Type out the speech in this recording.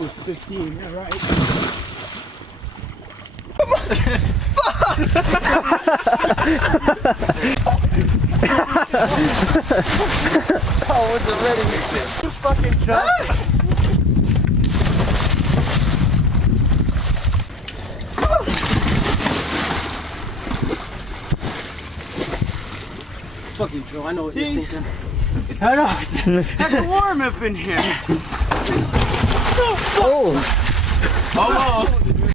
was 15, yeah, right. Oh, was it ready? You fucking jump. Fucking Joe, I know what you're thinking. I know. That's warm up in here. Oh! Almost.